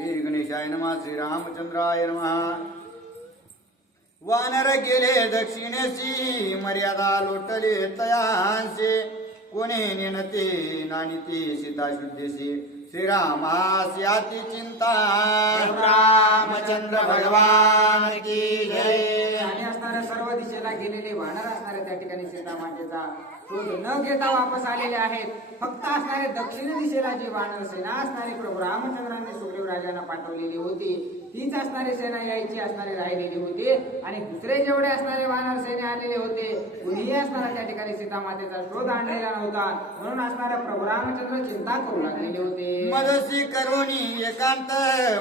श्री गणेशाय नमः. श्री रामचंद्राय नमः. वानर गेले दक्षिणेसी, मर्यादा लोटले तयांसे, कोणे नेनते नानिते सीता शुद्धेसी. श्रीरामासी अति चिंता, रामचंद्र भगवान की जय. आणि असणाऱ्या सर्व दिशेला गेलेले वानर असणारे त्या ठिकाणी सीता मातेचा शोध न घेता वापस आलेले आहेत. फक्त असणारे दक्षिण दिशेला जी वानर सेना असणारी प्रभू रामचंद्रांनी सुग्रीव राजांना पाठवलेली होती, तीच असणारी सेना यायची असणारी राहिलेली होती. आणि दुसरे जेवढे असणारे वानर सेने आलेले होते, कुणीही असणारा त्या ठिकाणी सीता मातेचा शोध आणलेला नव्हता. म्हणून असणारा प्रभू रामचंद्र चिंता करू लागलेले होते. मदसी करोनी एकांत,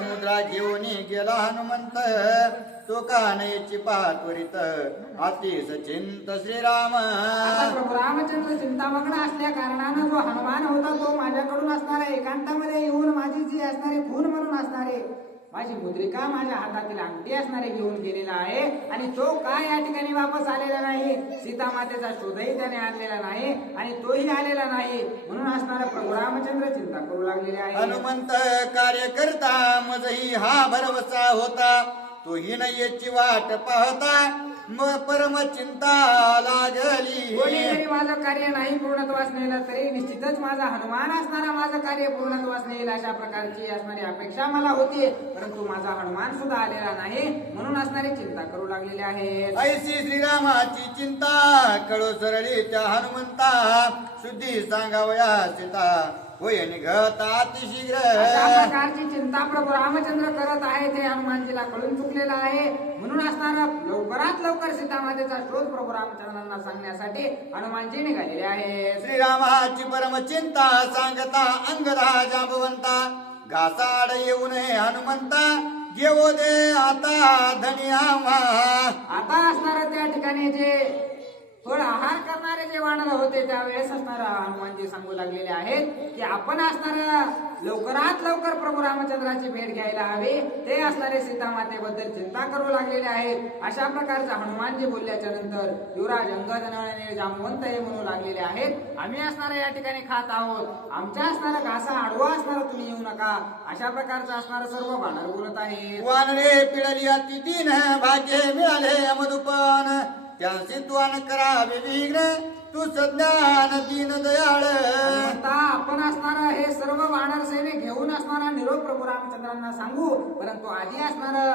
मुद्रा घेऊन गेला हनुमंत. तो कानयची पात्वरित, अतिश चिंत श्रीराम. आता प्रभू रामचंद्र चिंतामग्न असल्या कारणानं जो हनुमान होता तो माझ्याकडून असणाऱ्या एकांतामध्ये येऊन माझी जी असणारी खून म्हणून असणारे माझी मुद्रिका, माझ्या हातातील अंगठी असणारे घेऊन गेलेला आहे. आणि तो काय या ठिकाणी वापस आलेला नाही. सीता मातेचा शोधही त्याने आणलेला नाही आणि तोही आलेला नाही. म्हणून असणारा प्रभू रामचंद्र चिंता करू लागलेले आहे. हनुमंत कार्य करता, मजही हा भरवसा होता. तोही न याची वाट पाहता, मग परम चिंता लागली. कोणी जरी माझं कार्य नाही पूर्णत्वास नेलं तरी निश्चितच माझा हनुमान असणारा माझं कार्य पूर्णत्वास नेईल अशा प्रकारची असणारी अपेक्षा मला होती. परंतु माझा हनुमान सुद्धा आलेला नाही. म्हणून असणारी चिंता करू लागलेली आहे. ऐशी श्रीरामाची चिंता, कळो सरळी त्या हनुमंता. शुद्धी सांगावया सीता, होय निघत अतिशीघ्र. अशा प्रकारची चिंता प्रभू रामचंद्र करत आहेत हे हनुमानजीला कळून चुकलेलं आहे. म्हणून असणारा लवकरात लवकर सीता मातेचा शोध प्रभू रामचंद्रांना सांगण्यासाठी हनुमानजी निघालेले आहे. श्रीरामाची परम चिंता सांगता, अंगदा जांबवंता. घासाड येऊ नये हनुमंता, घेऊ दे आता धनियामा. आता असणारा त्या ठिकाणी जे फळ आहार करणारे जे वानर होते त्यावेळेस असणारा हनुमानजी सांगू लागलेले आहेत की आपण असणारा लवकरात लवकर प्रभू रामचंद्राची भेट घ्यायला हवी. ते असणारे सीता मातेबद्दल चिंता करू लागलेले आहेत. अशा प्रकारचा हनुमानजी बोलल्याच्या नंतर युवराज अंगद, नळ, जांबवंत हे म्हणू लागलेले आहेत, आम्ही असणारा या ठिकाणी खात आहोत. आमच्या असणारा घासा आडवा असणारा तुम्ही येऊ नका. अशा प्रकारचं असणारं सर्व वानर बोलत आहेत. वानरे पिळली अति दीन, भाग्य मिळाले मधुपन. त्यांचे त्वान करावे विघ्न, तू सज्ञान दीन दयाळ. आता आपण असणारा हे सर्व वानर सेने घेऊन असणारा निरोप प्रभू रामचंद्रांना सांगू. परंतु आधी असणारं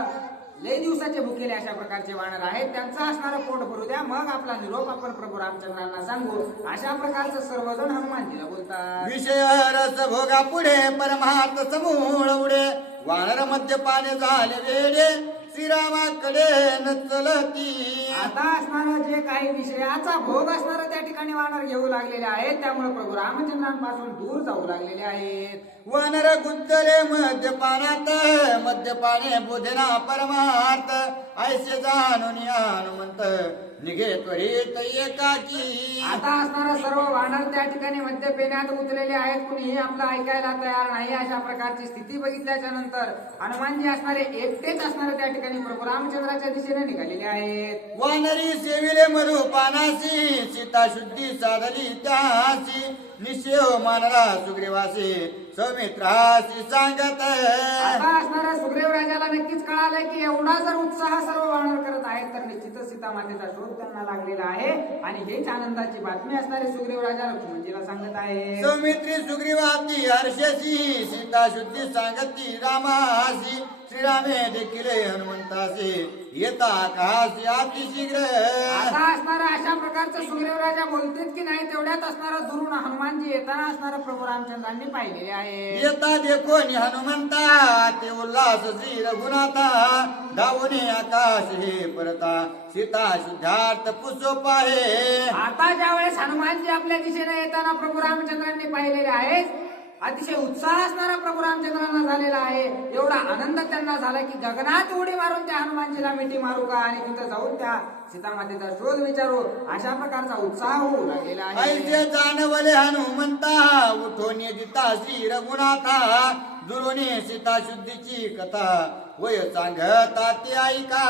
लय दिवसाचे भुकेले अशा प्रकारचे वानर आहेत, त्यांचं असणारं पोट भरू द्या, मग आपला निरोप आपण प्रभू रामचंद्रांना सांगू. अशा प्रकारचं सर्वजण हनुमानजीला बोलतात. विषय रस भोगा पुढे, परमार्थ समूळ उडे. वानर मद्यपाने झाले वेडे, श्रीरामाकडे न चलती. आता असणारं जे काही विषयाचा भोग असणारं त्या ठिकाणी वानर घेऊ लागलेले आहेत, त्यामुळे प्रभू रामचंद्रांपासून दूर जाऊ लागलेले आहेत. वानर गुंतले मद्यपानात, मद्यपाने बुधना परमार्थ. ऐसे जाणून हनुमंत, निघे त्वरित एकाकी. आता असणारा सर्व वानर त्या ठिकाणी मद्य पिण्यात उतरलेले आहेत. कुणीही आपलं ऐकायला तयार नाही. अशा प्रकारची स्थिती बघितल्याच्या नंतर हनुमानजी असणारे एकटेच असणारे त्या ठिकाणी प्रभू रामचंद्राच्या दिशेने निघालेले आहेत. वानरी सेविले मधुपानासी, सीता शुद्धी साधली त्यासी. निश्चय मानला सुग्रीवासी, सौमित्रासी सांगत. आता असणाऱ्या सुग्रीव राजाला नक्कीच कळालं की एवढा जर उत्साह सर्व वानर करत आहेत तर निश्चितच सीता मातेचा शोध त्यांना लागलेला आहे. आणि हेच आनंदाची बातमी असणारे सुग्रीव राजा लक्ष्मणजीला सांगत आहे. सौमित्री सुग्रीवाती हर्षसी, सीता शुद्धी सांगती रामासी. श्रीरामे देखील हनुमंतासी, येता काशी अतिशीघ्र. आता असणारा अशा प्रकारचं सुग्रीव राजा बोलतेत की नाही तेवढ्यात असणारा दुरून हनुमानजी येताना असणारा प्रभू रामचंद्रांनी पाहिलेले आहे. येता देखो हनुमंता, ते उल्हास श्री रघुनाथा. धावणे आकाश हे परता, सीता शुद्धार्थ पुसोप आहे. आता ज्यावेळेस हनुमानजी आपल्या दिशेने येताना प्रभू रामचंद्रांनी पाहिलेले आहेत, अतिशय उत्साह असणारा प्रभू रामचंद्रांना झालेला आहे. एवढा आनंद त्यांना झाला की गगनात उडी मारून त्या हनुमानजीला मिठी मारू का आणि तिथं जाऊन त्या सीतामातेचा शोध विचारू अशा प्रकारचा उत्साह होऊ लागलेला आहे. ऐसे जाणवले हनुमंता उठून दिता श्री रघुनाथा दुरोने सीता शुद्धीची कथा वय सांगता ते ऐका.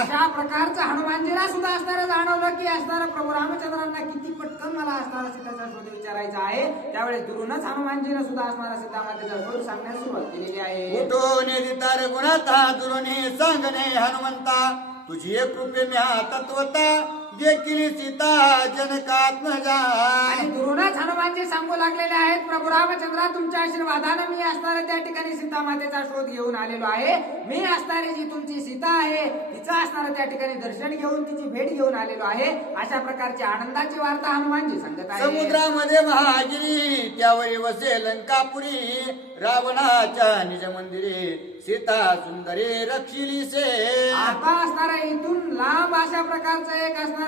अशा प्रकारचं हनुमानजीला सुद्धा असणारं जाणवलं की असणारं प्रभू रामचंद्रांना किती पटकन मला असणारा सीताचा शोध विचारायचा आहे. त्यावेळेस दुरूनच हनुमानजीनं सुद्धा असणारा सीतामातेचा शोध सांगण्यास सुरुवात केलेली आहे. उठून दिता रघुनाथा दुरोने सांगणे हनुमंता तुझी कृपे म्या तत्वता देखील सीता जनकात्मजा. आणि दुरूनच हनुमानजी सांगू लागलेले आहेत प्रभू रामचंद्रा तुमच्या आशीर्वादानं मी असणारा त्या ठिकाणी सीतामातेचा शोध घेऊन आलेलो आहे. मी असणारी जी तुमची सीता आहे तिचं असणारं त्या ठिकाणी दर्शन घेऊन तिची भेट घेऊन आलेलो आहे. अशा प्रकारची आनंदाची वार्ता हनुमानजी सांगत आहे. समुद्रामध्ये महागिरी त्यावरी वसे लंकापुरी रावणाच्या निज मंदिरे सीता सुंदरी रक्षिली से. आता असणारा इथून लांब अशा प्रकारचं एक असणार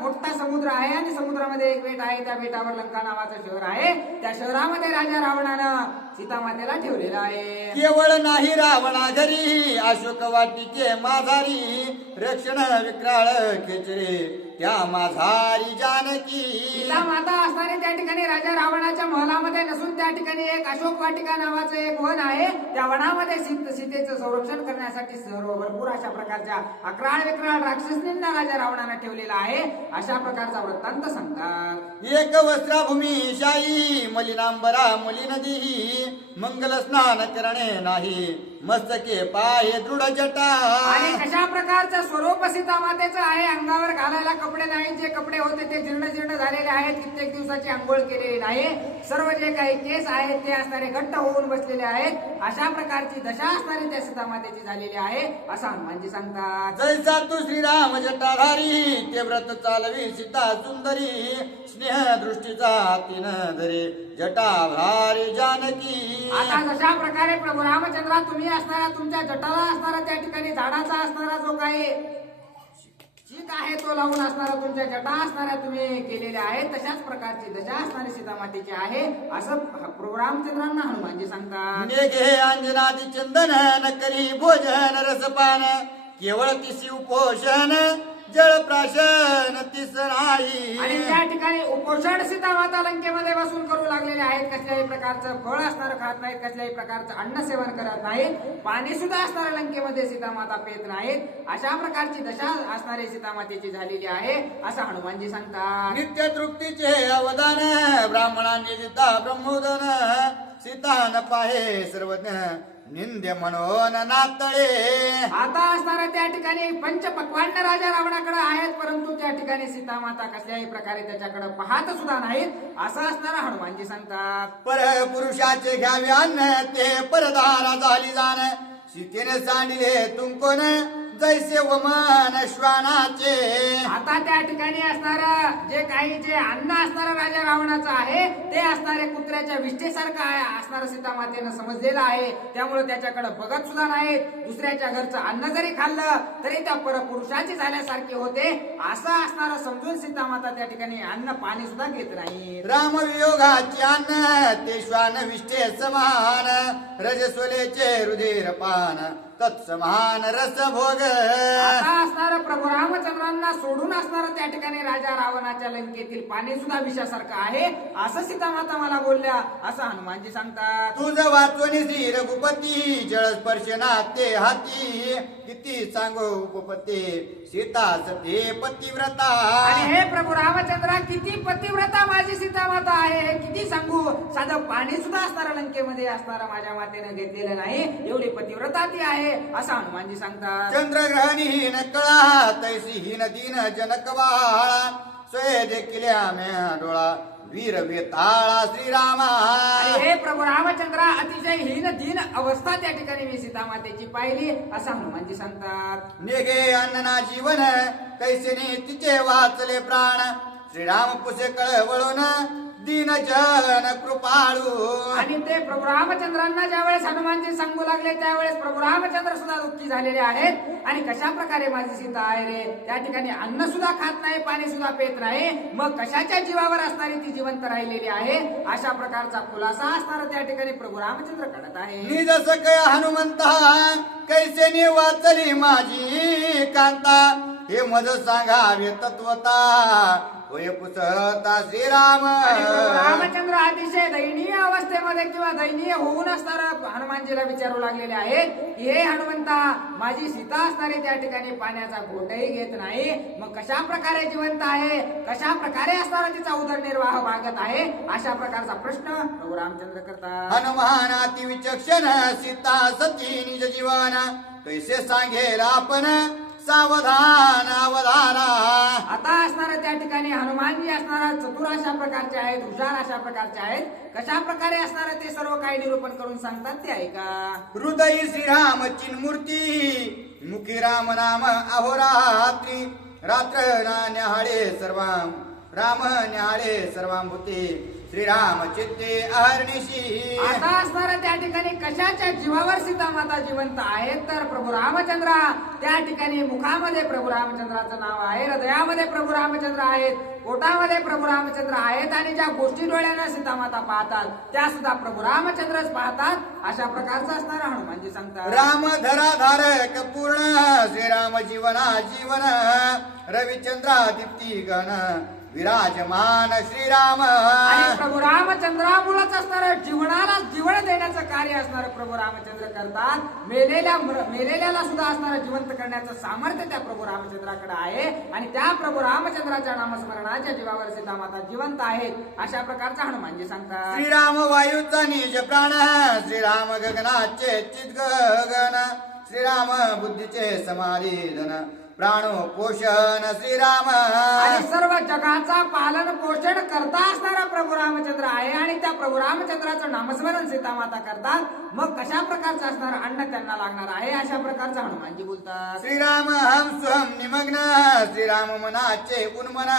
मोठा समुद्र आहे आणि समुद्रामध्ये एक बेट आहे. त्या बेटावर लंका नावाचं शहर आहे. त्या शहरामध्ये राजा रावणानं सीतामातेला ठेवलेलं आहे. केवळ नाही रावणा घरी अशोक वाटिके माझारी रक्षण विक्राळ खेचरे त्या माझारी जानकी. सीतामाता असणारे त्या ठिकाणी राजा रावणाच्या महलामध्ये नसून त्या ठिकाणी एक अशोक वाटिका नावाचं एक वन आहे. त्या वनामध्ये सीतेचं संरक्षण करण्यासाठी सर्व भरपूर अशा प्रकारच्या अक्राळ विक्राळ राक्षसींना राजा रावणानं ठेवलेला आहे. अशा प्रकारचा वृत्तांत सांगतात. एक वस्त्राभूमी शाही मलिनांबरा मली नदी मंगल स्नान करणे नाही मस्तके पाय दृढ जटा. आणि कशा प्रकारचं स्वरूप सीतामातेचं आहे. अंगावर घालायला कपडे नाही. जे कपडे होते ते जीर्ण जीर्ण झालेले आहेत. कित्येक दिवसाची आंघोळ केलेली नाही. सर्व जे काही केस आहेत ते असणारे घट्ट होऊन बसलेले आहेत. अशा प्रकारची दशा असणारी त्या सीतामातेची झालेली आहे असं हनुमानजी सांगतात. जैसा तू श्रीराम जटाधारी ते व्रत चालवी सीता सुंदरी स्नेह दृष्टीचा तीन धरे जटाधारी जानकी. आता जशा प्रकारे प्रभू रामचंद्रा तुम्ही असणारा तुमच्या जटाला असणारा त्या ठिकाणी झाडाचा असणारा जो काही चीक आहे तो लावून असणारा तुमच्या जटा असणाऱ्या तुम्ही केलेल्या आहेत तशाच प्रकारची दशा असणारी सीतामातेची आहे असं प्रभू रामचंद्रांना हनुमानजी सांगतात. नेघे अंजनादी चंदन न करी भोजन रसपान केवळ तिसी उपोषण जळ प्राशन तिस नाही. आणि त्या ठिकाणी उपोषण सीतामाता लंकेमध्ये बसून करू लागलेले आहेत. कसल्याही प्रकारचं फळ असणारं खात नाहीत. कसल्याही प्रकारचं अन्न सेवन करत नाहीत. पाणी सुद्धा असणारं लंकेमध्ये सीतामाता पेत नाहीत. अशा प्रकारची दशा असणारी सीतामातेची झालेली आहे असं हनुमानजी सांगतात. नित्य तृप्तीचे अवदान ब्राह्मणांनी दिता ब्रह्मोदन सीता न पाहे सर्वज्ञ निंद्य म्हणून नातळे. आता असणारा त्या ठिकाणी पंच पक्वान्न राजा रावणाकडे आहेत परंतु त्या ठिकाणी सीतामाता कसल्याही प्रकारे त्याच्याकडे पाहत सुद्धा नाहीत असं असणारा हनुमानजी सांगतात. पर पुरुषाचे घ्यावे अन्न ते परदारा झाली जाण सीतेने सांडिले तुमकोन जैसे वमान श्वानाचे. आता त्या ठिकाणी असणार जे काही जे अन्न असणारं राजा रावणाचं आहे ते असणारे कुत्र्याच्या विष्ठेसारखं आहे असणारं सीतामातेनं समजलेलं आहे. त्यामुळे त्याच्याकडे बघत सुद्धा नाहीत. दुसऱ्याच्या घरचं अन्न जरी खाल्लं तरी त्या परपुरुषाची झाल्यासारखे होते असं असणारं समजून सीतामाता त्या ठिकाणी अन्न पाणी सुद्धा घेत नाही. रामवियोगाची अन्न ते श्वान विष्ठे समान रजस्वलेचे रुधिर पान तत्समान रस भोग. आता असणारं प्रभू रामचंद्रांना सोडून असणारं त्या ठिकाणी राजा रावणाच्या लंकेतील पाणी सुद्धा विषासारखं आहे असं सीतामाता मला बोलल्या असं हनुमानजी सांगतात. तुझ वाचवणी श्री रघुपती जळ स्पर्शना ते हाती किती सांगो उपपते सीता सते पतिव्रता. आणि हे प्रभू रामचंद्रा किती पतिव्रता माझी सीतामाता आहे हे किती सांगू. साधं पाणी सुद्धा असणारं लंकेमध्ये असणारा माझ्या मातेनं घेतलेलं नाही एवढी पतिव्रता ती आहे असं हनुमानजी सांगतात. चंद्रग्रहणीहीन कळा तैसी हीन दीन जनकवाळा सोय देखील आम्या डोळा वीर वेताळा श्रीरामा. आणि हे प्रभू रामचंद्रा अतिशय हीन दीन अवस्था त्या ठिकाणी मी सीतामातेची पाहिली असं हनुमानजी सांगतात. नेगे अन्नना जीवन कैसेने तिचे वाचले प्राण श्रीराम पुसे कळवळून दीन जन कृपाळू. आणि ते प्रभू रामचंद्रांना ज्यावेळेस हनुमानजी सांगू लागले त्यावेळेस प्रभू रामचंद्र सुद्धा दुःखी झालेले आहेत. आणि कशा प्रकारे माझी सीता आहे रे त्या ठिकाणी अन्न सुद्धा खात नाही पाणी सुद्धा पेत नाही मग कशाच्या जीवावर असणारी ती जिवंत राहिलेली आहे अशा प्रकारचा खुलासा असणारा त्या ठिकाणी प्रभू रामचंद्र करत आहे. निज सकय हनुमंता कैसेने वाचली माझी कांता हे मज सांगावे तत्वता होय पुसळता श्रीराम. आणि प्रभू रामचंद्र अतिशय दयनीय अवस्थेमध्ये किंवा दयनीय होऊन असणारा हनुमानजीला विचारू लागलेले आहेत की हे हनुमंता, माझी सीता असणारी त्या ठिकाणी पाण्याचा घोटही घेत नाही, मग कशा प्रकारे जिवंत आहे, कशा प्रकारे असणारा तिचा उदरनिर्वाह भागत आहे, अशा प्रकारचा प्रश्न प्रभू रामचंद्र करतात. हनुमान अति विचक्षण सीता सती निज जीवन कैसे सांगेल आपण सावधान अवधाना. आता असणारा त्या ठिकाणी हनुमानजी असणारा चतुर अशा प्रकारचे आहेत, हुशार अशा प्रकारचे आहेत, कशा प्रकारे असणारे ते सर्व काही निरूपण करून सांगतात ते ऐका. हृदयी श्रीराम चिन्मूर्ती मुखी राम नाम अहोरात्री रात्र न्याहाळे सर्वाम राम न्याहाळे सर्वांभूती श्रीराम चित्ते अहर्निशी. आता असणारा त्या ठिकाणी कशाच्या जीवावर सीता माता जिवंत आहेत तर प्रभू रामचंद्र त्या ठिकाणी मुखामध्ये प्रभू रामचंद्राचं नाव आहे, हृदयामध्ये प्रभू रामचंद्र आहेत, पोटामध्ये प्रभू रामचंद्र आहेत आणि ज्या गोष्टी डोळ्यानं सीता माता पाहतात त्या सुद्धा प्रभू रामचंद्रच पाहतात, अशा प्रकारचं असणारा हनुमानजी सांगतात. राम धरा धारक पूर्ण श्रीराम जीवना जीवन रविचंद्रा दीप्ती गण विराजमान श्रीराम. आणि प्रभू रामचंद्रामुळेच असणारं जीवनाला जीवन देण्याचं कार्य असणारं प्रभू रामचंद्र करतात. मेलेल्याला सुद्धा असणारं जिवंत करण्याचं सामर्थ्य त्या प्रभू रामचंद्राकडे आहे आणि त्या प्रभू रामचंद्राच्या नामस्मरणाच्या जीवावर सीता माता जिवंत आहेत, अशा प्रकारचा हनुमानजी सांगतात. श्रीराम वायूचा निज प्राण श्रीराम गगनाचे चित गगन श्रीराम बुद्धीचे समाधीधन प्राणो पोषण श्रीराम. आणि सर्व जगाचा पालन पोषण करता असणारा प्रभू रामचंद्र आहे आणि त्या प्रभू रामचंद्राचं नामस्मरण सीता माता करतात, मग कशा प्रकारचं असणार अन्न त्यांना लागणार आहे, अशा प्रकारचं हनुमानजी बोलतात. श्रीराम हम स्वहम निमग्न श्रीराम मनाचे उन्मन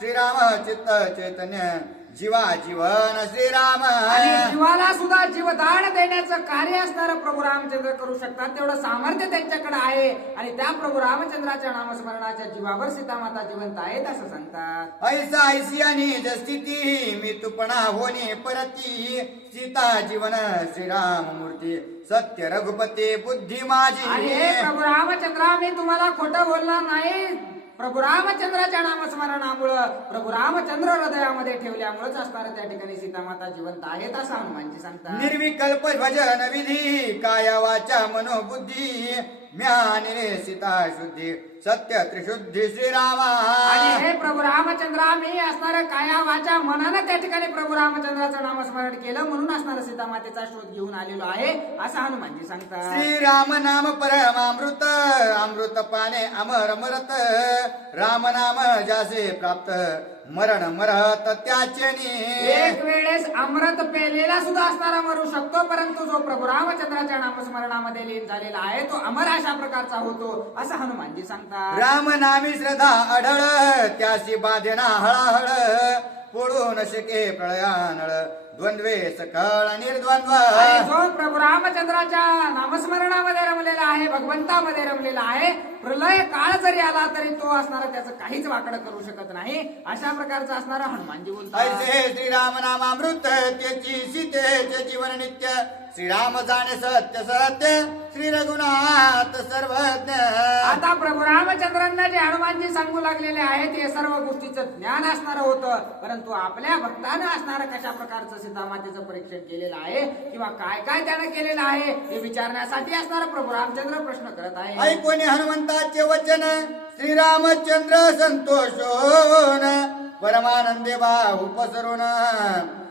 श्रीराम चित्त चैतन्य जीवा जीवन श्रीराम. आणि जीवाला सुद्धा जीवदान देण्याचं कार्य असणारं प्रभू रामचंद्र करू शकतात, तेवढं सामर्थ्य त्यांच्याकडे आहे आणि त्या प्रभू रामचंद्राच्या नामस्मरणाच्या जीवावर सीता माता जिवंत आहेत असं सांगतात. ऐसा ऐसी आणि स्थिती मी तुपणा होणे परती सीता जीवन श्रीराम मूर्ती सत्य रघुपती बुद्धी माझी. आणि हे प्रभू रामचंद्रा, मी तुम्हाला खोटं बोलणार नाही, प्रभू रामचंद्राच्या नामस्मरणामुळं प्रभू रामचंद्र हृदयामध्ये ठेवल्यामुळेच असणार त्या ठिकाणी सीता माता जिवंत आहेत असं हनुमानजी सांगतात. निर्विकल्प भजन विधी काया वाचा मनोबुद्धी ज्ञान रे सीता शुद्धी सत्य त्रिशुद्धी श्रीरामा. आणि हे प्रभू रामचंद्रा, मी असणार काया वाचा मनानं त्या ठिकाणी प्रभू रामचंद्राचं नामस्मरण केलं म्हणून असणार सीता मातेचा शोध घेऊन आलेलो आहे असं हनुमानजी सांगतात. श्रीराम नाम परमामृत अमृत पाने अमर मरत राम नाम जासे प्राप्त मरण मरत त्याचे. एक वेळेस अमृत पेलेला सुद्धा असणारा मरू शकतो, परंतु जो प्रभू रामचंद्राच्या नामस्मरणामध्ये लीन झालेला आहे तो अमर अशा प्रकारचा होतो असं हनुमानजी सांगतात. राम नामी श्रद्धा अढळ त्याशी बाधेना हळाहळ पोळू न शके प्रळयानळ द्वंद्वे सकळ निर्द्वंद्व. आणि जो प्रभू रामचंद्राच्या नामस्मरणामध्ये रमलेला आहे, भगवंतामध्ये रमलेला आहे, प्रलय काळ जरी आला तरी तो असणारा त्याचं काहीच वाकड करू शकत नाही अशा प्रकारचा असणारा हनुमानजी बोलतात. ऐसे श्रीराम नामामृत त्याची सीतेचे जीवन नित्य श्रीराम जाणे सत्य सत्य श्री रघुनाथ सर्वज्ञ. आता प्रभू रामचंद्रांना जे हनुमानजी सांगू लागलेले आहेत हे सर्व गोष्टीचं ज्ञान असणारं होतं, परंतु आपल्या भक्तानं असणारं कशा प्रकारचं सीतामातेचं परीक्षण केलेलं आहे किंवा काय काय त्यानं केलेलं आहे हे विचारण्यासाठी असणारा प्रभू रामचंद्र प्रश्न करत आहे. ऐकोनी हनुमंताचे वचन श्रीरामचंद्र संतोषोन परमानंदे बाहू पसरून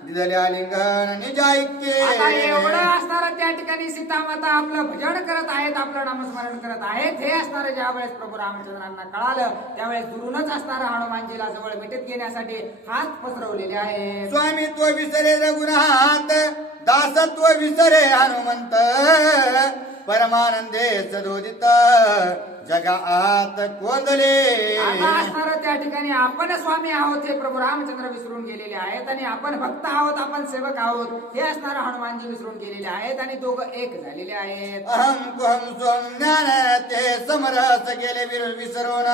दिदल्या लिंगण निज ऐक्ये. आता एवढं असणारं त्या ठिकाणी सीतामाता आपलं भजन करत आहेत, आपलं नामस्मरण करत आहेत, हे असणारं ज्या वेळेस प्रभू रामचंद्रांना कळालं त्यावेळेस दुरूनच असणारा हनुमानजीला जवळ मिठीत घेण्यासाठी हात पसरवलेले आहे. स्वामित्व विसरे रघुनाथ दासत्व विसरे हनुमंत परमानंदे सदोदित जगात कोंदले. आता असणारं त्या ठिकाणी आपण स्वामी आहोत हे प्रभू रामचंद्र विसरून गेलेले आहेत आणि आपण भक्त आहोत, आपण सेवक आहोत हे असणारं हनुमानजी विसरून गेलेले आहेत आणि दोघं एक झालेले आहेत. अहम कुहम स्वम ज्ञान ते समरस गेले विसरून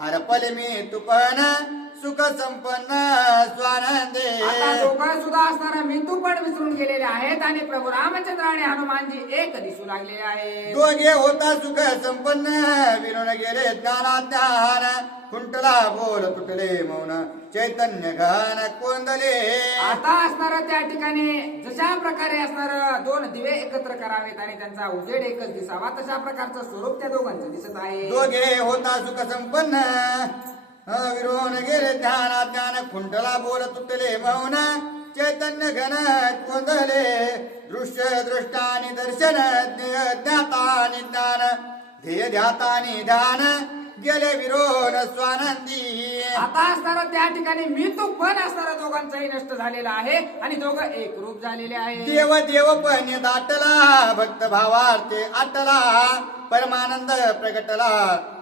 हरपले मी तुपन सुख संपन्न स्वानंदे. आता दोघं सुद्धा असणारा मितू पण विसरून गेलेले आहेत आणि प्रभू रामचंद्र आणि हनुमानजी एक दिसू लागलेले आहेत. दोघे होता सुख संपन्न विरून गेले ज्ञानाज्ञान. कुंटला बोल तुटले मौन चैतन्य घन कोंदले. आता असणार त्या ठिकाणी जशा प्रकारे असणार दोन दिवे एकत्र करावेत आणि त्यांचा उजेड एकच दिसावा तशा प्रकारचं स्वरूप त्या दोघांचं दिसत आहे. दोघे होता सुख संपन्न विरून गेले ज्ञानाज्ञान. कुंटला बोल तुटले मौन चैतन्य घन कोंदले. दृश्य दृष्टा निदर्शन ज्ञाता निज्ञान ध्येय ध्याता निधान गेले विरोध स्वानंदी. आता असणार त्या ठिकाणी मी तू पण असणारा दोघांचाही नष्ट झालेला आहे आणि दोघं एक रूप झालेले आहे. देव देव पण दाटला भक्त भावार्थे आटला. परमानंद प्रगटला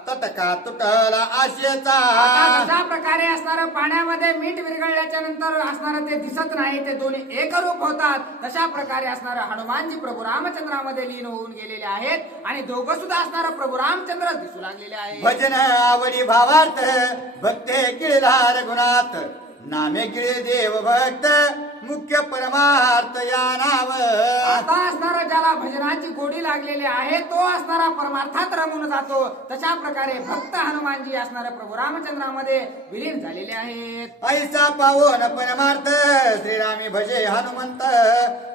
तटका तुटला आशेचा. आता जशा प्रकारे असणार पाण्यामध्ये मीठ विरघळल्याच्या नंतर असणार ते दिसत नाही ते दोन्ही एक रूप होतात तशा प्रकारे असणार हनुमानजी प्रभू रामचंद्रामध्ये लीन होऊन गेलेले आहेत आणि दोघं सुद्धा असणार प्रभू रामचंद्र दिसू लागलेले आहेत. भजन आवडी भावार्थ भक्ते गिळला रघुनाथ. नामे गिळे देव भक्त मुख्य परमार्थ या नाव. आता असणारा ज्याला भजनाची गोडी लागलेली आहे तो असणारा परमार्थात रमून जातो तशा प्रकारे भक्त हनुमानजी असणाऱ्या प्रभू रामचंद्रामध्ये विलीन झालेले आहेत. ऐसा पावन परमार्थ श्रीरामी भजे हनुमंत.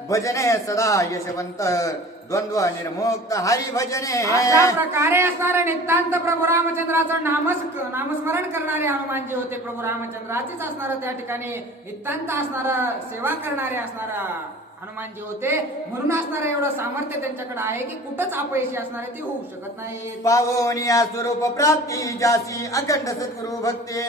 भजने सदा यशवंत द्वंद्व निर्मुक्त हरी भजने. अशा प्रकारे असणारे नितांत प्रभू रामचंद्राचं नामस्मरण करणारे हनुमानजी होते. प्रभू रामचंद्राचीच असणारं त्या ठिकाणी नितांत असणारं सेवा करणारे असणारा हनुमानजी होते. म्हणून असणारं एवढं सामर्थ्य त्यांच्याकडे आहे की कुठंच अपयशी असणारे ते होऊ शकत नाही. पावनिया स्वरूप प्राप्ती जासी अखंड सद्गुरु भक्ती.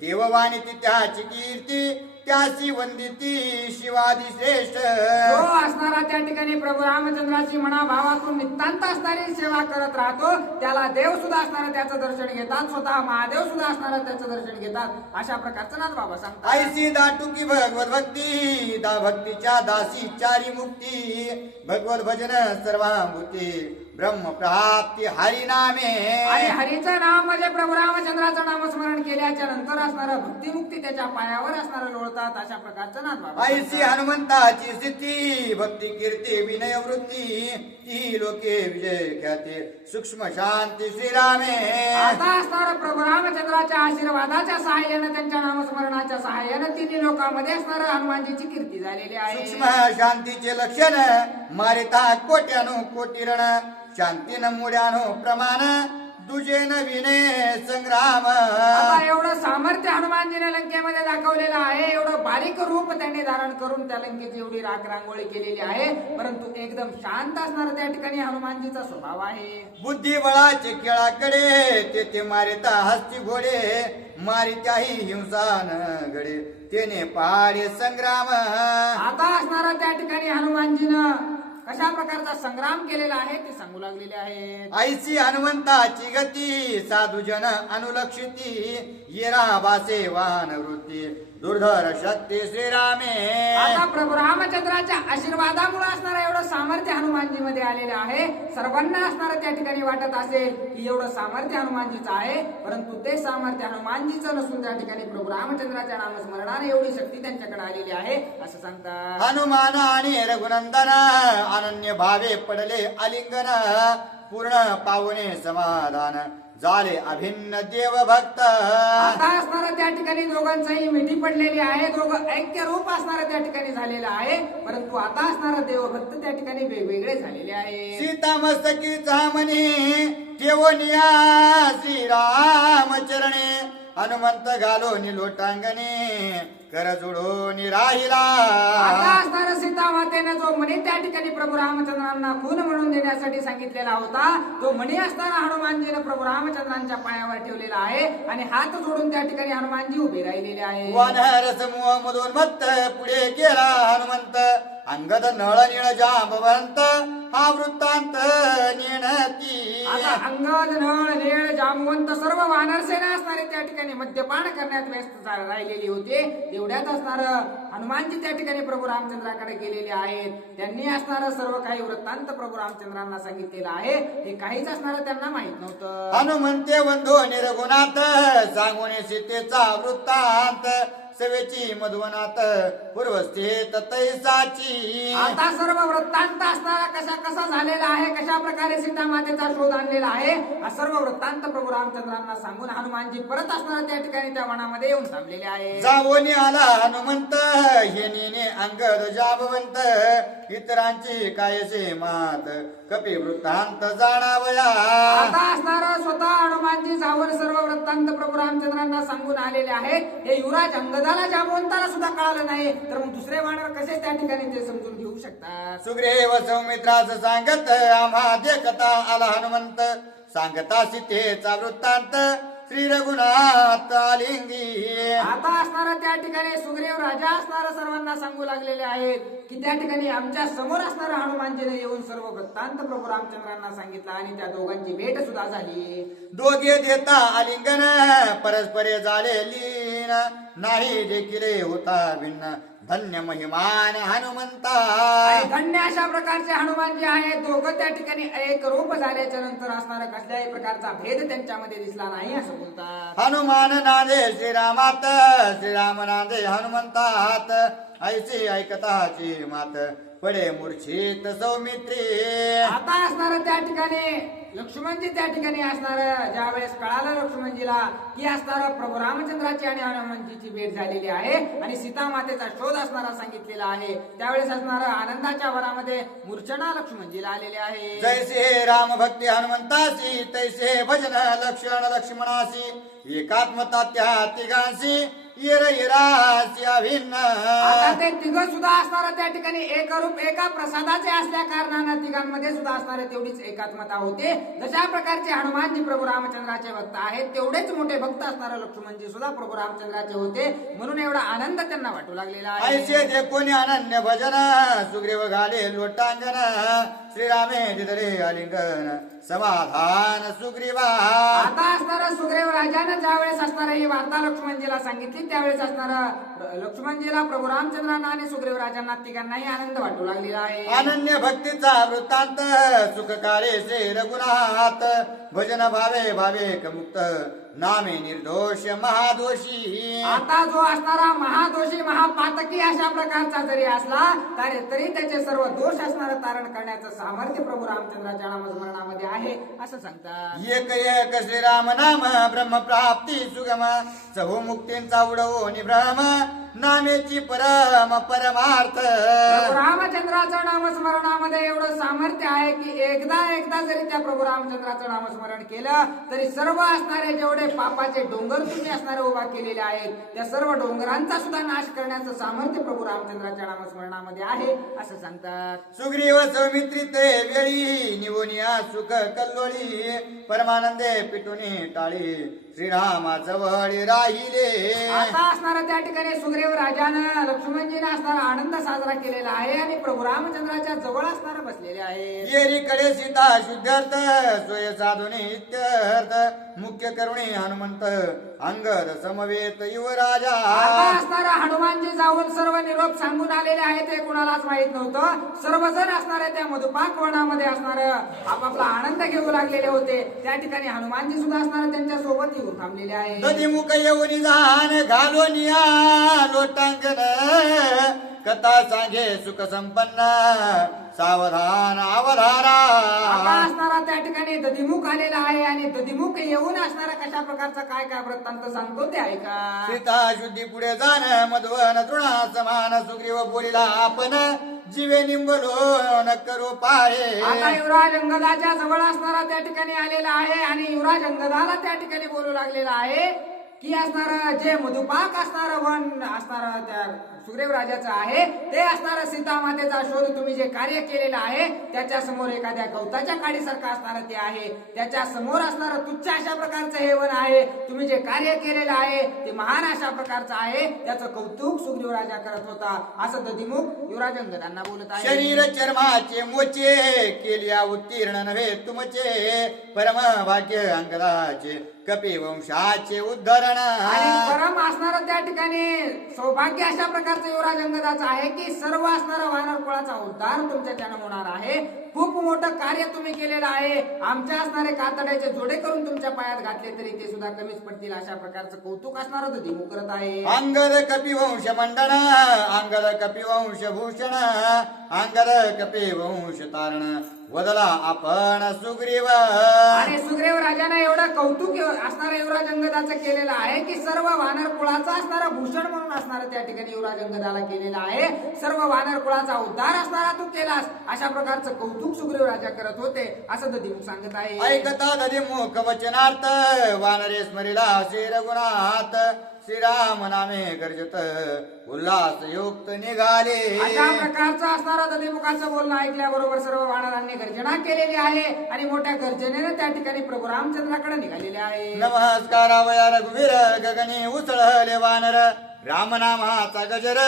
देववाणी ती त्याची कीर्ती त्याची वंदिती शिवादी श्रेष्ठ. जो असणारा त्या ठिकाणी प्रभू रामचंद्राची मनाभावातून नितांत असणारी सेवा करत राहतो त्याला देव सुद्धा असणारं त्याचं दर्शन घेतात. स्वतः महादेव सुद्धा असणारं त्याचं दर्शन घेतात. अशा प्रकारचं नाथ बाबा सांगतात. ऐसी दाटुकी भगवत भक्ती दा भक्तीच्या दासी चारी मुक्ती. भगवत भजन सर्वांभूती ब्रह्म प्राप्ती हरी नामे. आणि हरीचं नाम म्हणजे प्रभू रामचंद्राचं नामस्मरण केल्याच्या नंतर असणारं भक्तिमुक्ती त्याच्या पायावर असणारं लोळतात. अशा प्रकारचं नाथ बाबा. ऐसी हनुमंताची स्थिती भक्ती कीर्ती विनय वृत्ती. ती लोके विजय ख्याती सूक्ष्म शांती श्रीरामे. आता असणारं प्रभू रामचंद्राच्या आशीर्वादाच्या सहाय्यानं त्यांच्या नामस्मरणाच्या सहाय्यानं तिन्ही लोकांमध्ये असणारं हनुमानजीची कीर्ती झालेली आहे. सूक्ष्म शांतीचे लक्षण मारिता कोट्यानो कोटी रण. शांतीनं मुड्यानो प्रमाण दुजे नवीने संग्राम. आता एवढं सामर्थ्य हनुमानजीने लंकेमध्ये दाखवलेलं आहे. एवढं बारीक रूप त्यांनी धारण करून त्या लंकेची एवढी राख रांगोळी केलेली आहे परंतु एकदम शांत असणारा त्या ठिकाणी हनुमानजीचा स्वभाव आहे. बुद्धिबळाचे केळाकडे तेथे मारिता हस्ती घोडे. मारित्याही हिंसा न घडे तेने पहाडे संग्राम. आता असणारा त्या ठिकाणी हनुमानजीनं कशा प्रकारचा संग्राम केलेला आहे ते सांगू लागलेले आहे. ऐसी हनुमंताची गती साधुजन अनुलक्षिती. येरा बासे वाहन वृत्ती दुर्धर शक्ती श्रीरामे. आता प्रभू रामचंद्राच्या आशीर्वादामुळे असणारं एवढं सामर्थ्य हनुमानजी मध्ये आलेलं आहे. सर्वांना असणारं त्या ठिकाणी वाटत असेल की एवढं सामर्थ्य हनुमानजीचं आहे परंतु ते सामर्थ्य हनुमानजीचं नसून त्या ठिकाणी प्रभू रामचंद्राच्या नामस्मरणाने एवढी शक्ती त्यांच्याकडे आलेली आहे असं सांगतात. हनुमान आणि रघुनंदन अनन्य भावे पडले आलिंगन. पूर्ण पावने समाधान झाले अभिन्न देव भक्त. आता असणारं त्या ठिकाणी दोघांचाही मिठी पडलेली आहे. दोघं ऐक्य रूप असणारं त्या ठिकाणी झालेलं आहे परंतु आता असणारं देवभक्त त्या ठिकाणी वेगवेगळे झालेले आहे. सीता मस्तकीचा म्हणे ठेवनिया श्रीराम चरणे. हनुमंत घालो लोटांगणे कर जोडून राहिला. आता असणारं सीता मातेने जो मणी त्या ठिकाणी प्रभू रामचंद्रांना खून म्हणून देण्यासाठी सांगितलेला होता तो मणी असताना हनुमानजीने प्रभू रामचंद्रांच्या पायावर ठेवलेला आहे आणि हात जोडून त्या ठिकाणी हनुमानजी उभे राहिलेले आहे. वानर समूह मधून मत्त पुढे गेला हनुमंत. अंगद नळ निळ जांबवंत हा वृत्तांत नेणती आता अंगद नळ नेळ जामवंत सर्व वानरसेना असणारे त्या ठिकाणी मद्यपान करण्यात व्यस्त राहिलेली होते. तेवढ्यात असणार हनुमानजी त्या ठिकाणी प्रभू रामचंद्राकडे गेलेले आहेत. त्यांनी असणार सर्व काही वृत्तांत प्रभू रामचंद्रांना सांगितलेलं आहे. हे काहीच असणार त्यांना माहित नव्हतं. हनुमंते वंदो निर्गुणात सांगून सीतेचा वृत्तांत सेवेची मधुवनात पूर्वस्थित तैसाची आता सर्व वृत्तांत असणारा कसा झालेला आहे, कशा प्रकारे सीता मातेचा शोध आणलेला आहे, हा सर्व वृत्तांत प्रभू रामचंद्रांना सांगून हनुमानजी परत असणारा त्या ठिकाणी त्या वनामध्ये येऊन थांबलेले आहे. जावोनी आला हनुमंत हे नेने अंगद जाबवंत इतरांची कायसे मात कपी वृत्तांत जाणावया. आता असणार स्वतः हनुमानजी जाऊन सर्व वृत्तांत प्रभू रामचंद्रांना सांगून आलेले आहेत. हे युवराज अंगदाला जाबवंताला सुद्धा कळालं नाही, तर मग दुसरे वानर कसे त्या ठिकाणी ते समजून घेऊ शकतात. सुग्रीव सौमित्रास सांगत आम्हा देखता आला हनुमंत सांगता सीतेचा वृत्तांत श्री रघुनाथ आलिंगी. आता असणारा त्या ठिकाणी सुग्रीव राजा असणारा सर्वांना सांगू लागलेले आहेत की त्या ठिकाणी आमच्या समोर असणारा हनुमानजीने येऊन सर्व वृत्तांत प्रभू रामचंद्रांना सांगितला आणि त्या दोघांची भेट सुद्धा झाली. दोघे देता आलिंगन परस्परे झाले लीन नाही देखील होता भिन्न धन्य महिमान हनुमंता. आणि धन्य अशा प्रकारचे हनुमान जे आहेत दोघं त्या ठिकाणी एक रूप झाल्याच्या नंतर असणारा कसल्याही प्रकारचा भेद त्यांच्यामध्ये दिसला नाही असं बोलतात. हनुमान नांदे श्रीरामात श्रीराम नांदे हनुमंतात ऐसे ऐकताची मात पडे मूर्छित सौमित्री. आता असणार त्या ठिकाणी लक्ष्मणजी त्या ठिकाणी असणार ज्या वेळेस कळालं लक्ष्मणजीला की असणार प्रभू रामचंद्राची आणि हनुमानजीची भेट झालेली आहे आणि सीता मातेचा शोध असणारा सांगितलेला आहे, त्यावेळेस असणार आनंदाच्या वरामध्ये मूर्छना लक्ष्मणजीला आलेले आहे. जैसे राम भक्ती हनुमंतासी तैसे भजन लक्षण लक्ष्मणासी एकात्मता त्या तिघांशी येर येरासी अभिन्न. आता ते तिघ सुद्धा असणार त्या ठिकाणी एक रूप एका प्रसादाचे असल्या कारणानं तिघांमध्ये सुद्धा असणारे तेवढीच एकात्मता होते. जशा प्रकारचे हनुमानजी प्रभू रामचंद्राचे भक्त आहेत तेवढेच मोठे भक्त असणारे लक्ष्मणजी सुद्धा प्रभू रामचंद्राचे होते, म्हणून एवढा आनंद त्यांना वाटू लागलेला आहे. ऐसे जे कोणी अनन्य भजन सुग्रीव घाले लोटांगण श्रीरामे दिदरे आलिंगन समाधान सुग्रीवा. आता असणारा सुग्रीव राजानं ज्या वेळेस असणार ही वार्ता लक्ष्मणजीला सांगितली त्यावेळेस असणारा लक्ष्मणजीला प्रभू रामचंद्रांना आणि सुग्रीव राजांना तिघांनाही आनंद वाटू लागलेला आहे. अनन्य भक्तीचा वृत्तांत सुखकारे से रघुनाथ भजन भावे भावे मुक्त नामे निर्दोष महादोषी. आता जो असणारा महादोषी महापातकी अशा प्रकारचा जरी असला तरी त्याचे सर्व दोष असणारं तारण करण्याचं सामर्थ्य प्रभू रामचंद्राच्या नामस्मरणामध्ये आहे असं सांगतात. एक एक श्रीराम नाम ब्रह्म प्राप्ती सुगम सहो मुक्तींचा उडवो निभ्रम नामेची परम परमार्थ. प्रभू रामचंद्राचं नामस्मरणामध्ये एवढं सामर्थ्य आहे की एकदा जरी त्या प्रभू रामचंद्राचं नामस्मरण केलं तरी सर्व असणारे जेवढे पापाचे डोंगर तुम्ही असणारे उभा केलेले आहेत त्या सर्व डोंगरांचा सुद्धा नाश करण्याचं सामर्थ्य प्रभू रामचंद्राच्या नामस्मरणामध्ये आहे असं सांगतात. सुग्रीव सौमित्री ते वेळी निवोनिया सुख कल्लोळी परमानंदे पिटुनी टाळी श्रीरामा जवळ राहिले. आता असणारा त्या ठिकाणी सुग्रीव राजानं लक्ष्मणजीने असणारा आनंद साजरा केलेला आहे आणि प्रभू रामचंद्राच्या जवळ असणारा बसलेले आहे. येरीकडे सीता शुद्धार्थ सोय साधुनी इत्यर्थ मुख्य करुणी हनुमंत अंगद समवेत युवराजा. आता असणारा हनुमानजी जाऊन सर्व निरोप सांगून आलेले आहेत हे कुणालाच माहित नव्हतं. सर्वजण असणाऱ्या त्या मधुपाक वनामध्ये असणार आपापला आनंद घेऊ लागलेले होते. त्या ठिकाणी हनुमानजी सुद्धा असणार त्यांच्या सोबत येऊन थांबलेले आहे. दधिमुख येऊनी जाण घालोनिया लोटांगण कथा सांगे सुख संपन्न सावधान अवधारा. आता असणारा त्या ठिकाणी दधिमुख आलेला आहे आणि दधिमुख येऊन असणारा कशा प्रकारचा काय काय वृत्तांत सांगतो ते ऐका. सीता शुद्धी पुढे जाण मधुवन तृणा समान सुग्रीव बोलिला आपण जीवे निंबलो न करू पाहे. आता युवराज अंगदाच्या जवळ असणारा त्या ठिकाणी आलेला आहे आणि युवराज अंगदाला त्या ठिकाणी बोलू लागलेला आहे की असणार जे मधुपाक असणार वन असणार त्या सुग्रीव राजाचं आहे ते असणारं सीता मातेचा शोध तुम्ही जे कार्य केलेलं आहे त्याच्या समोर एखाद्या गवताच्या काडीसारखं असणारं ते आहे. त्याच्या समोर असणारं तुच्छ अशा प्रकारचं हे वन आहे. तुम्ही जे कार्य केलेलं आहे ते महान अशा प्रकारचं आहे. त्याचं कौतुक सुग्रीव राजा करत होता असं दधिमुख युवराज अंगदांना बोलत आहे. शरीर चर्माचे मोचे केलिया उत्तीर्ण नव्हे तुमचे परम भाग्य अंगदाचे कपिवंशाचे उद्धरण. आणि परम असणारं त्या ठिकाणी सौभाग्य अशा प्रकारचं युवराज अंगदाचं आहे की सर्व असणारा वानर कुळाचा उद्धार तुमच्याच्यानं होणार आहे. खूप मोठं कार्य तुम्ही केलेलं आहे. आमच्या असणारे कातड्याचे जोडे करून तुमच्या पायात घातले तरी ते सुद्धा कमीच पडतील अशा प्रकारचं कौतुक असणारं दधिमुख करत आहे. अंगद कपिवंश मंडन अंगद कपिवंश भूषण अंगद कपिवंश तारण वदला आपण सुग्रीव. आणि सुग्रीव राजाने एवढं कौतुक असणारं युवराज अंगदाचं केलेलं आहे की सर्व वानर कुळाचं असणारं भूषण म्हणून असणारं त्या ठिकाणी युवराज अंगदाला केलेलं आहे. सर्व वानर कुळाचा उद्धार असणारा तू केलास अशा प्रकारचं कौतुक सुग्रीव राजा करत होते असं दधिमुख सांगत आहे. ऐकता दधिमुख वचनार्थ वानरे स्मरिला श्री रघुनाथ श्रीराम नामे गर्जत उल्हास युक्त निघाले. अशा प्रकारचं असणारं दधिमुखाचं बोलणं ऐकल्याबरोबर सर्व वानरांनी गर्जना केलेली आहे आणि मोठ्या गर्जनेने त्या ठिकाणी प्रभू रामचंद्राकडे निघालेले आहे. नमस्कारावया रघुवीर गगनी उसळले वानर रामनामाचा गजर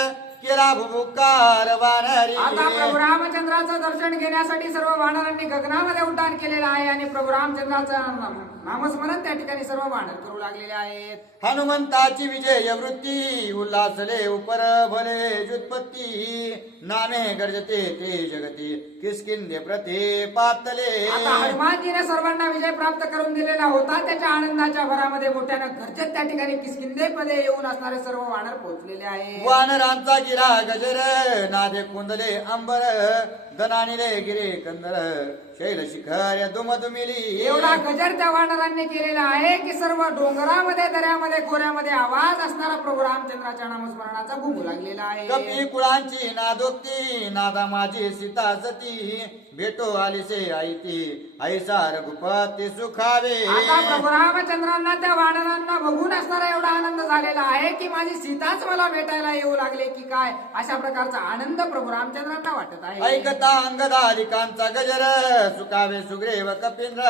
केला भुभुकार वानरी. आता प्रभू रामचंद्राचं दर्शन घेण्यासाठी सर्व वानरांनी गगनामध्ये उड्डाण केलेलं आहे आणि प्रभू रामचंद्राचं नामस्मरण त्या ठिकाणी सर्व वानर करू लागलेले आहेत. हनुमंताची विजय वृत्ती उल्हासले उपर भले जुत्पत्ती नामे गर्जते ते जगती किसकिंदे प्रते पातले. आता हनुमानजीने सर्वांना विजय प्राप्त करून दिलेला होता. त्याच्या आनंदाच्या भरामध्ये मोठ्यानं गर्जत त्या ठिकाणी किसकिंदेमध्ये येऊन असणारे सर्व वानर पोहोचलेले आहे. वानरांचा गिरा गजर नादे कुंदले अंबर दनानिले गिरे कंदर शैल शिखर दुमदुमिली. एवढा गजर त्या वानरांनी केलेला आहे की सर्व डोंगरामध्ये दऱ्यामध्ये खोऱ्यामध्ये आवाज असणारा प्रभू रामचंद्राच्या नामस्मरणाचा घुमू लागलेला आहे. कपी कुळांची नादोक्ती नादा माझी सीता सती भेटो आलिसे आईती ऐसा रघुपती सुखावे. आता प्रभू रामचंद्रांना त्या वानरांना बघून असणारा एवढा आनंद झालेला आहे की माझी सीताच मला भेटायला येऊ लागले की काय अशा प्रकारचा आनंद प्रभू रामचंद्रांना वाटत आहे. ऐकता अंगदाधिकांचा गजर सुखावे सुग्रीव कपिंद्र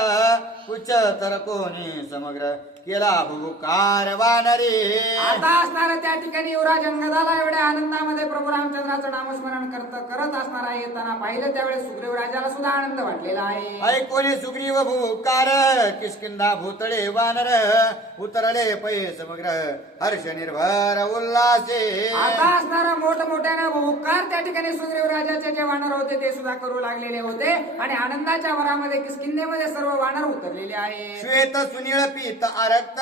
उच्च तर कोणी समग्र केला भुकार वानरे. आता असणाऱ्या त्या ठिकाणी युवराज अंगदाला एवढ्या आनंदामध्ये प्रभू रामचंद्राचं नामस्मरण करत असणारा येताना पाहिलं त्यावेळेस सुग्रीव राजाला सुद्धा आनंद वाटलेला आहे. ऐकोने सुग्रीव भूकार किष्किंधा भूतळे वानर उतरले पै समग्र हर्ष निर्भर उल्हासे. आता असणारा मोठमोठ्यानं भूकार त्या ठिकाणी सुग्रीव राजाचे जे वानर होते ते सुद्धा करू लागलेले होते आणि आनंदाच्या वरामध्ये किष्किंधेमध्ये सर्व वानर उतरलेले आहे. श्वेत सुनीळ पीत रक्त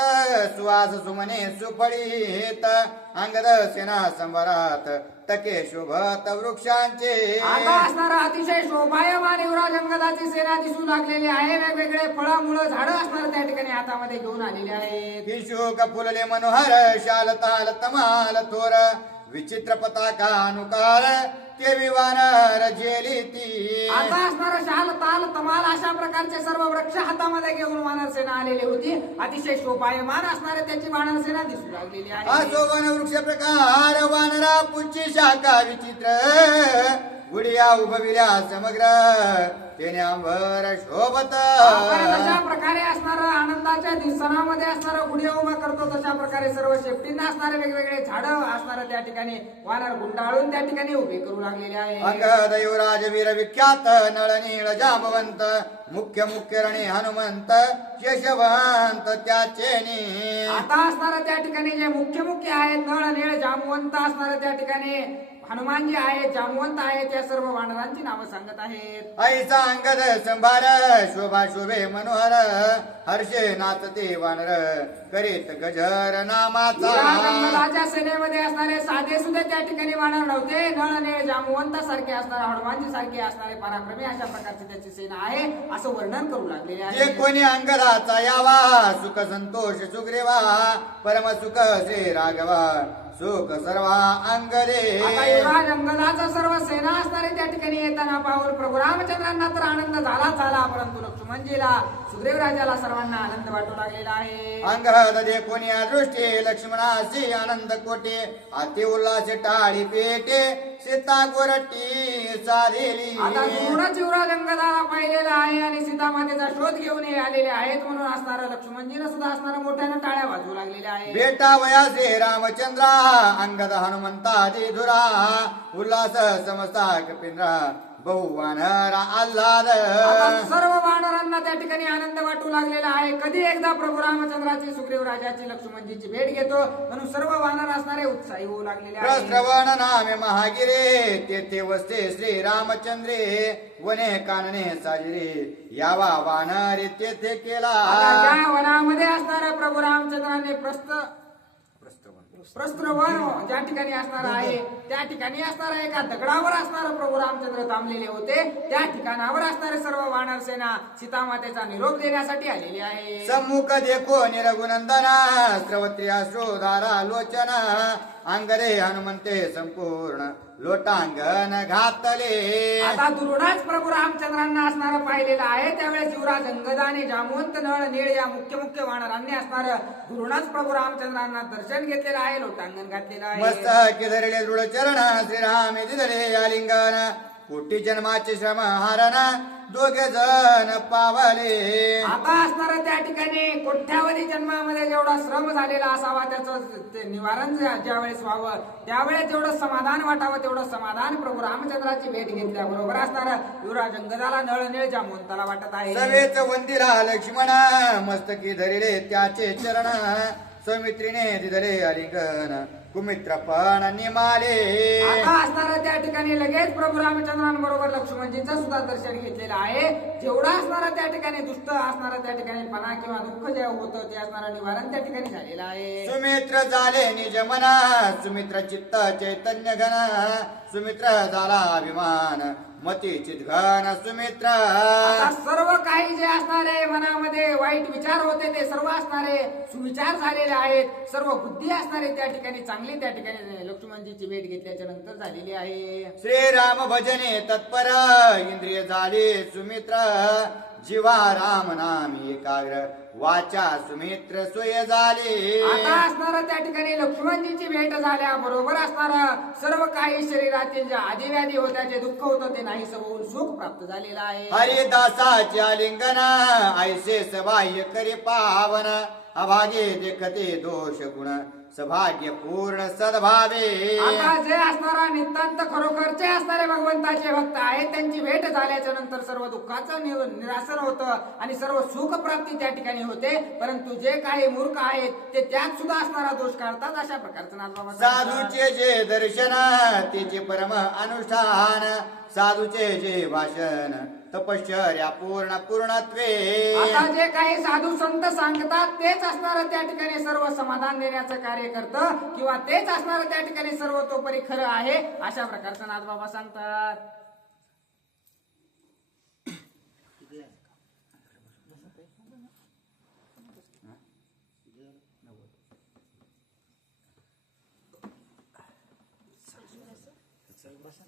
सुवास सुमने सुफळीत अंगद सेना संबरात टके शोभत वृक्षांचे. आता असणारा अतिशय शोभायमान युवराज अंगदाची सेना दिसू लागलेली आहे. वेगवेगळे फळामुळं झाडं असणार त्या ठिकाणी हातामध्ये घेऊन आलेले आहेत. किशोक फुलले मनोहर शाल ताल तमाल थोर विचित्र पताका अनुकार ते विवानर झेली ती. आता असणारा शाल ताल तमाल अशा प्रकारचे सर्व वृक्ष हातामध्ये घेऊन वानर सेना आलेली होती. अतिशय शोभायमान असणारे त्याची वानर सेना दिसू लागलेली आहे. अशोभन वृक्ष प्रकार वानरा पुच्ची शाखा विचित्र गुडिया उभविल्या समग्र तेने अंबर शोभत. तशा प्रकारे असणारं आनंदाच्या दिवसामध्ये असणारं गुढी उभा करतो तशा प्रकारे सर्व शेपटींना असणारे वेगवेगळे झाडं असणारे त्या ठिकाणी वानर गुंडाळून त्या ठिकाणी उभे करू लागलेले आहे. अंगद युवराज वीर विख्यात नळनीळ जांबवंत मुख्य मुख्य रणे हनुमंत केशवंत त्याचे नी. आता असणारं त्या ठिकाणी जे मुख्य मुख्य आहेत नळ निळ जामवंत असणारे त्या ठिकाणी हनुमानजी आहेत जामवंत आहेत या सर्व वानरांची नावं सांगत आहेत. ऐसा अंगद संभार शोभा शोभे मनोहर हर्षे नाचते वानर करीत गजर नामाचा. राजा सेनेमध्ये असणारे साधे सुद्धा त्या ठिकाणी वानर नव्हते. नळ निळ जामवंत सारखे असणारे हनुमानजी सारखे असणारे पराक्रमी अशा प्रकारची त्याची सेना आहे असं वर्णन करू लागलेले आहे. जे कोणी अंगदाचा यावा सुख संतोष सुग्रीवा परम सुख श्री राघवा सुख सर्वा अंगदे आता युवराज अंगदाचा सर्व सेना असणारे त्या ठिकाणी येताना पाहून प्रभू रामचंद्रांना तर आनंद झाला परंतु लक्ष्मणजीला सुग्रीव राजाला सर्वांना आनंद वाटू लागलेला आहे. अंगद देखून या दृष्टी लक्ष्मणासी आनंद कोटे अति उल्हास टाळी पेटे सीता गोरटी साधेली आता दूरच युवराज अंगदाला पाहिलेला आहे आणि सीतामातेचा शोध घेऊन हे आलेले आहेत म्हणून असणारं लक्ष्मणजीनं सुद्धा असणारं मोठ्यानं टाळ्या वाजवू लागलेल्या आहे. बेटा वयासे रामचंद्रा अंगद हनुमंता धुरा उल्हास समस्ता कपिंद्रा बहु वानर आल्हाद आता सर्व वानरांना त्या ठिकाणी आनंद वाटू लागलेला आहे. कधी एकदा प्रभू रामचंद्राची सुग्रीव राजाची लक्ष्मणजीची भेट घेतो म्हणून सर्व वानर असणारे उत्साही होऊ लागलेले आहे. प्रश्रवण नामे महागिरे तेथे वसते श्री रामचंद्रे वने कानने साजिरे यावा वानरे तेथे केला. आता ज्या वनामध्ये असणाऱ्या प्रभू रामचंद्राने प्रस्त्रवन ज्या ठिकाणी असणार आहे त्या ठिकाणी असणारा एका दगडावर असणारा प्रभू रामचंद्र थांबलेले होते. त्या ठिकाणावर असणारे सर्व वानर सेना सीतामातेचा निरोप देण्यासाठी आलेली आहे. सम्मुख देखो निरगुनंदना श्रवत्री अश्रुधारा लोचना अंगरे हनुमंते संपूर्ण लोटांगण घातले. आता दुर्डाच प्रभू रामचंद्रांना असणारं पाहिलेलं आहे. त्यावेळेस युवराज अंगदाने जामवंत नळ नीळ या मुख्य वानरांनी असणारं दुर्डाच प्रभू रामचंद्रांना दर्शन घेतलेलं आहे, लोटांगण घातलेलं आहे. मस्तकी धरले दृढ चरण श्रीरामे दिदले आलिंगन कोटी जन्माचे श्रम हारण दोघे जण पावले. आता असणारं त्या ठिकाणी कोट्यावधी जन्मामध्ये जेवढा श्रम झालेला असावा त्याचं ते निवारण ज्यावेळेस व्हावं त्यावेळेस जेवढं समाधान वाटावं तेवढं समाधान प्रभू रामचंद्राची भेट घेतल्याबरोबर असणारा युवराज अंगदाला नळनीळ जामवंताला वाटत आहे. सवेच वंदिला लक्ष्मण मस्तकी धरिले त्याचे चरण सौमित्रीने दिदले आलिंगन कुमित्र पण निमाले. आता असणारा त्या ठिकाणी लगेच प्रभू रामचंद्रांबरोबर लक्ष्मणजींचं सुद्धा दर्शन घेतलेलं आहे. जेवढा असणारा त्या ठिकाणी दुष्ट असणारा त्या ठिकाणी पणा किंवा दुःख जे होतं ते असणारं निवारण त्या ठिकाणी झालेलं आहे. सुमित्र झाले निज मना सुमित्र चित्त चैतन्य घन सुमित्र झाला अभिमान मती चितघन सुमित्र. आता सर्व काही जे असणारे मनामध्ये वाईट विचार होते ते सर्व असणारे सुविचार झालेले आहेत. सर्व बुद्धी असणारे त्या ठिकाणी चांगली त्या ठिकाणी लक्ष्मणजीची भेट घेतल्याच्या नंतर झालेली आहे. श्रीराम भजने तत्पर इंद्रिय झाले सुमित्र जीवा राम नामी एकाग्र वाचा सुमित्र सोय झाले. आता असणारं त्या ठिकाणी लक्ष्मणजीची भेट झाल्या बरोबर असणारं सर्व काही शरीरातील ज्या आदिव्याधी होत्या जे दुःख होतं ते नाहीसं होऊन सुख प्राप्त झालेलं आहे. हरिदासाचे आलिंगन ऐसे सबाह्य करी पावन अभागे देखते दोष गुण सभाग्य पूर्ण सद्भावे. आता जे असणारा नितांत खरोखरचे असणारे भगवंताचे भक्त आहेत त्यांची भेट झाल्याच्या नंतर सर्व दुःखाचं निरासन होतं आणि सर्व सुख प्राप्ती त्या ठिकाणी होते. परंतु जे काही मूर्ख आहेत ते त्यात सुद्धा असणारा दोष काढतात. अशा प्रकारचं नाथ साधूचे जे दर्शन तेचे परम अनुष्ठान साधूचे जे भाषण तपश्चर्या पूर्ण पूर्णत्वे. आता जे काही साधू संत सांगतात तेच असणारं त्या ठिकाणी सर्व समाधान देण्याचं कार्य करतं किंवा तेच असणारं त्या ठिकाणी सर्वतोपरी खरं आहे अशा प्रकारचं नाथ बाबा सांगतात. बसा